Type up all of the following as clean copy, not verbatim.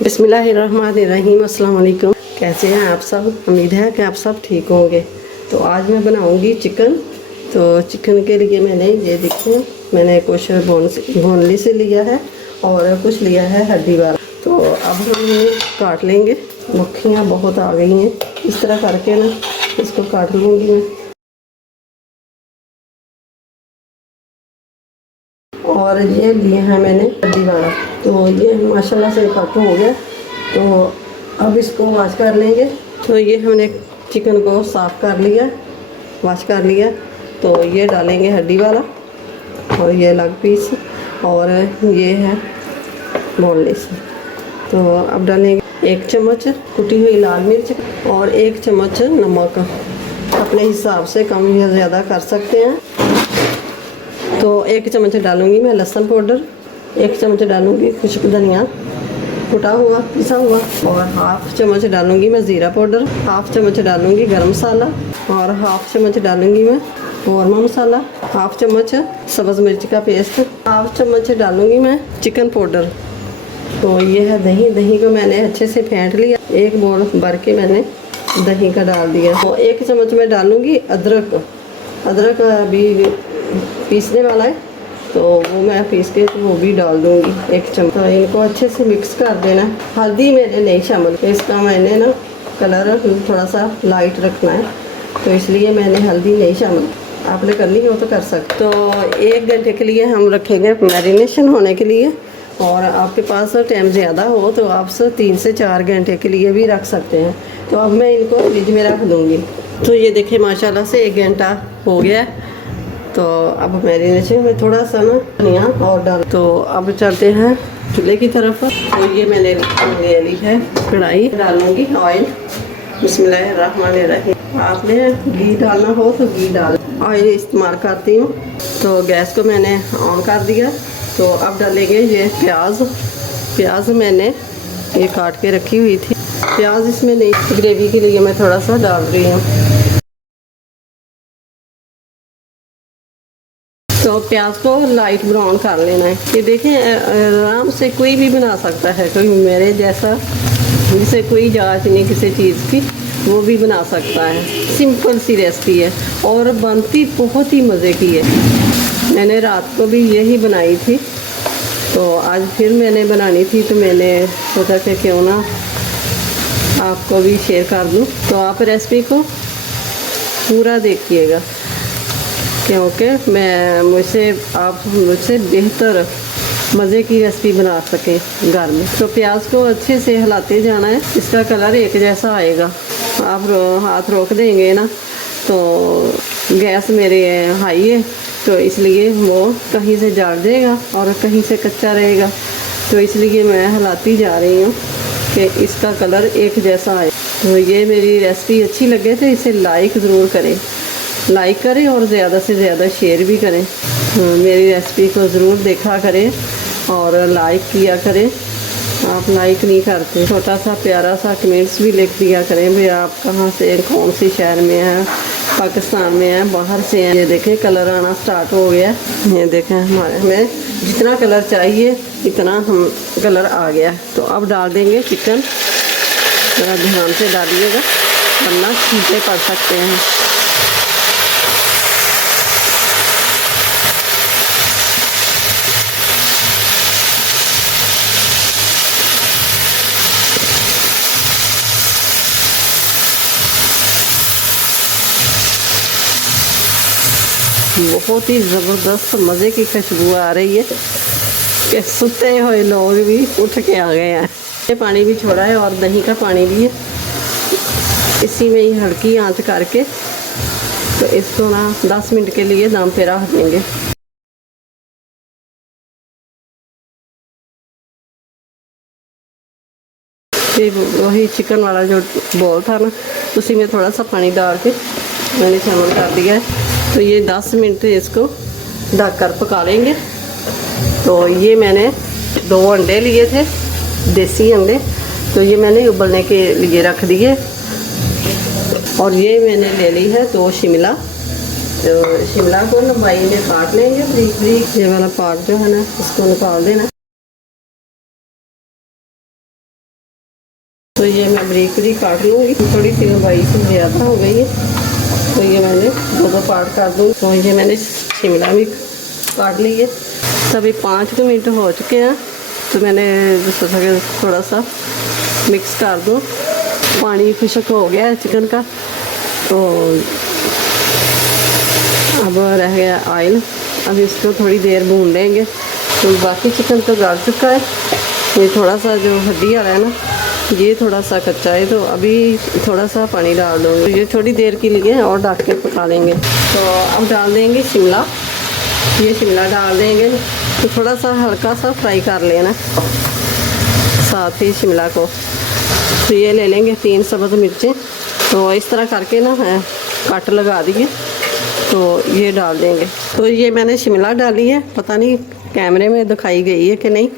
बिस्मिल्लाहिर्रहमानिर्रहीम, अस्सलाम वालेकुम। कैसे हैं आप सब? उम्मीद है कि आप सब ठीक होंगे। तो आज मैं बनाऊंगी चिकन। तो चिकन के लिए मैंने ये देखिए, मैंने कुछ बोनलेस से लिया है और कुछ लिया है हड्डी वाला। तो अब हम इन्हें काट लेंगे। मक्खियाँ बहुत आ गई हैं, इस तरह करके ना इसको काट लूँगी मैं। और ये लिए हैं मैंने हड्डी वाला। तो ये माशाल्लाह से कट हो गया। तो अब इसको वॉश कर लेंगे। तो ये हमने चिकन को साफ़ कर लिया, वॉश कर लिया। तो ये डालेंगे हड्डी वाला और ये लेग पीस और ये है बोनलेस। तो अब डालेंगे 1 चम्मच कुटी हुई लाल मिर्च और 1 चम्मच नमक। अपने हिसाब से कम या ज़्यादा कर सकते हैं। तो 1 चम्मच डालूँगी मैं लहसुन पाउडर, 1 चम्मच डालूँगी खुश्क धनिया कुटा हुआ पिसा हुआ और हाफ़ चम्मच डालूँगी मैं ज़ीरा पाउडर, हाफ़ चम्मच डालूँगी गरम मसाला और हाफ़ चम्मच डालूँगी मैं कौरमा मसाला, हाफ़ चम्मच सब्ज़ मिर्च का पेस्ट, हाफ़ चम्मच डालूँगी मैं चिकन पाउडर। तो ये है दही। दही को मैंने अच्छे से फेंट लिया, 1 बोल भर के मैंने दही का डाल दिया। तो 1 चम्मच मैं डालूँगी अदरक। अदरक अभी पीसने वाला है, तो वो मैं पीस के वो भी डाल दूँगी 1 चम्मच। तो इनको अच्छे से मिक्स कर देना। हल्दी मैंने नहीं शामिल की, इसका मैंने ना कलर थोड़ा सा लाइट रखना है, तो इसलिए मैंने हल्दी नहीं शामिल। आपने करनी हो तो कर सकते। तो 1 घंटे के लिए हम रखेंगे मैरिनेशन होने के लिए। और आपके पास टाइम ज़्यादा हो तो आप 3 से 4 घंटे के लिए भी रख सकते हैं। तो अब मैं इनको फ्रिज में रख दूँगी। तो ये देखिए माशाल्लाह से 1 घंटा हो गया। तो अब मैरिनेशन में थोड़ा सा ना धनिया और डाल। तो अब चलते हैं चूल्हे की तरफ। तो ये मैंने ले ली है कढ़ाई, डालूँगी ऑयल। बिस्मिल्लाहिर्रहमानिर्रहीम। आपने घी डालना हो तो घी डाल, ऑयल इस्तेमाल करती हूँ। तो गैस को मैंने ऑन कर दिया। तो अब डालेंगे ये प्याज। प्याज मैंने ये काट के रखी हुई थी। प्याज इसमें नहीं, ग्रेवी के लिए मैं थोड़ा सा डाल रही हूँ। तो प्याज को लाइट ब्राउन कर लेना है। ये देखें आराम से कोई भी बना सकता है, कोई मेरे जैसा जिसे कोई जांच नहीं किसी चीज़ की, वो भी बना सकता है। सिंपल सी रेसिपी है और बनती बहुत ही मज़े की है। मैंने रात को भी यही बनाई थी, तो आज फिर मैंने बनानी थी, तो मैंने सोचा कि क्यों ना आपको भी शेयर कर दूँ। तो आप रेसिपी को पूरा देखिएगा, क्योंकि आप मुझसे बेहतर मज़े की रेसिपी बना सकें घर में। तो प्याज को अच्छे से हिलाते जाना है, इसका कलर एक जैसा आएगा। आप हाथ रोक देंगे ना तो गैस मेरे हाई है, तो इसलिए वो कहीं से जल जाएगा और कहीं से कच्चा रहेगा। तो इसलिए मैं हिलाती जा रही हूँ कि इसका कलर एक जैसा आए। तो ये मेरी रेसिपी अच्छी लगे तो इसे लाइक ज़रूर करें और ज़्यादा से ज़्यादा शेयर भी करें। मेरी रेसिपी को ज़रूर देखा करें और लाइक किया करें। आप लाइक नहीं करते, छोटा सा प्यारा सा कमेंट्स भी लिख दिया करें भाई आप कहाँ से, कौन सी शहर में हैं, पाकिस्तान में हैं, बाहर से हैं। ये देखें कलर आना स्टार्ट हो गया। ये देखें हमें जितना कलर चाहिए इतना हम कलर आ गया। तो अब डाल देंगे चिकन। ज़रा ध्यान से डालिएगा वरना छींटे पड़ सकते हैं। बहुत ही ज़बरदस्त मज़े की खुशबू आ रही है कि सुते हुए लोग भी उठ के आ गए हैं। ये पानी भी छोड़ा है और दही का पानी भी है। इसी में ही हल्की आंच करके तो इसको ना 10 मिनट के लिए दम पे रख देंगे। फिर वही चिकन वाला जो बॉल था ना, उसी में थोड़ा सा पानी डाल के मैंने शामिल कर दिया है। तो ये 10 मिनट इसको ढक कर पका लेंगे। तो ये मैंने 2 अंडे लिए थे, देसी अंडे। तो ये मैंने उबलने के लिए रख दिए। और ये मैंने ले ली है 2 शिमला। तो शिमला को लंबाई में काट लेंगे बारीक बारीक। ये वाला पार्ट जो है ना इसको निकाल देना। तो ये मैं बारीक बारीक काट लूँगी, थोड़ी सी लंबाई से ज़्यादा हो गई है, तो ये मैंने दो पार्ट कर दूँ। तो ये मैंने शिमला भी काट ली है। तभी 5 मिनट हो चुके हैं, तो मैंने सोचा कि थोड़ा सा मिक्स कर दूँ। पानी खुश्क हो गया है चिकन का, तो अब रह गया ऑयल। अब इसको थोड़ी देर भून लेंगे। तो बाकी चिकन तो गल चुका है, ये थोड़ा सा जो हड्डी वाला है ना, ये थोड़ा सा कच्चा है, तो अभी थोड़ा सा पानी डाल दूँगी। ये थोड़ी देर के लिए और ढक के पका लेंगे। तो अब डाल देंगे शिमला, ये शिमला डाल देंगे, तो थोड़ा सा हल्का सा फ्राई कर लेना साथ ही शिमला को। तो ये ले लेंगे 3 सब्ज़ मिर्चें, तो इस तरह करके ना कट लगा दिए, तो ये डाल देंगे। तो ये मैंने शिमला डाली है, पता नहीं कैमरे में दिखाई गई है कि नहीं।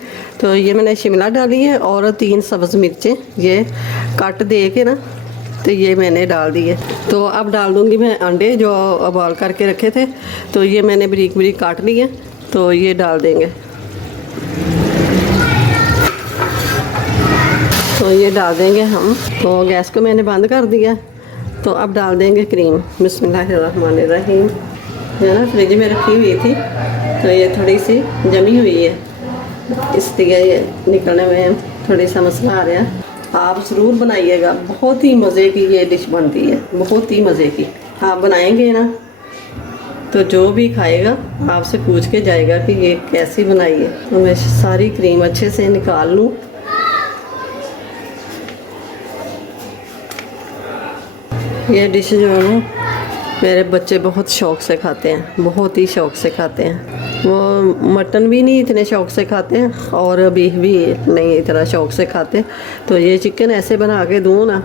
तो ये मैंने शिमला डाली है और 3 सब्ज़ मिर्चें ये कट दे के ना, तो ये मैंने डाल दिए। तो अब डाल दूँगी मैं अंडे जो उबाल करके रखे थे, तो ये मैंने बारीक बारीक काट लिए, तो ये डाल देंगे। तो ये डाल देंगे हम। तो गैस को मैंने बंद कर दिया। तो अब डाल देंगे क्रीम। बिस्मिल्लाहिर्रहमानिर्रहीम। है ना, फ्रिज में रखी हुई थी, तो ये थोड़ी सी जमी हुई है, इसलिए ये निकलने में थोड़ी सा मसला आ रहा है। आप ज़रूर बनाइएगा, बहुत ही मज़े की ये डिश बनती है, बहुत ही मज़े की। आप बनाएंगे ना, तो जो भी खाएगा आपसे पूछ के जाएगा कि ये कैसी बनाई है। तो मैं सारी क्रीम अच्छे से निकाल लूँ। ये डिश जो है ना, मेरे बच्चे बहुत शौक़ से खाते हैं, बहुत ही शौक़ से खाते हैं। वो मटन भी नहीं इतने शौक़ से खाते हैं और बीफ भी नहीं इतना शौक़ से खाते। तो ये चिकन ऐसे बना के दूँ ना,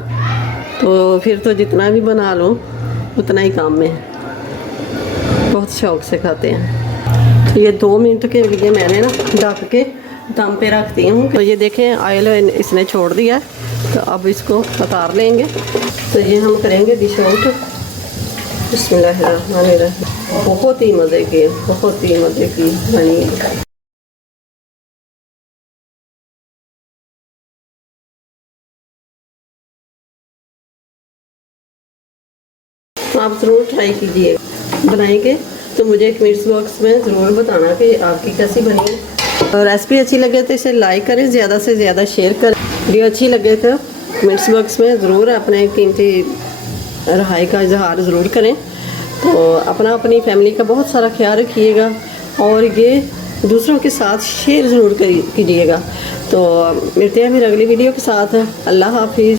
तो फिर तो जितना भी बना लूँ उतना ही काम में है। बहुत शौक़ से खाते हैं। तो ये 2 मिनट के लिए मैंने ना ढक के दम पे रख दी हूँ। तो ये देखें ऑयल इसने छोड़ दिया, तो अब इसको उतार लेंगे। तो ये हम करेंगे डिश आउट। बिस्मिल्लाहिर्रहमानिर्रहीम। बहुत ही मज़े की, बहुत ही मज़े की बनी है। तो आप ज़रूर ट्राई कीजिए, बनाएंगे तो मुझे कमेंट्स बॉक्स में ज़रूर बताना कि आपकी कैसी बनी है। और रेसिपी अच्छी लगे तो इसे लाइक करें, ज़्यादा से ज़्यादा शेयर करें। वीडियो अच्छी लगे तो कमेंट्स बॉक्स में ज़रूर अपने कीमती राय का इजहार ज़रूर करें। तो अपनी फैमिली का बहुत सारा ख्याल रखिएगा और ये दूसरों के साथ शेयर ज़रूर कीजिएगा। तो मिलते हैं फिर अगली वीडियो के साथ। अल्लाह हाफिज़।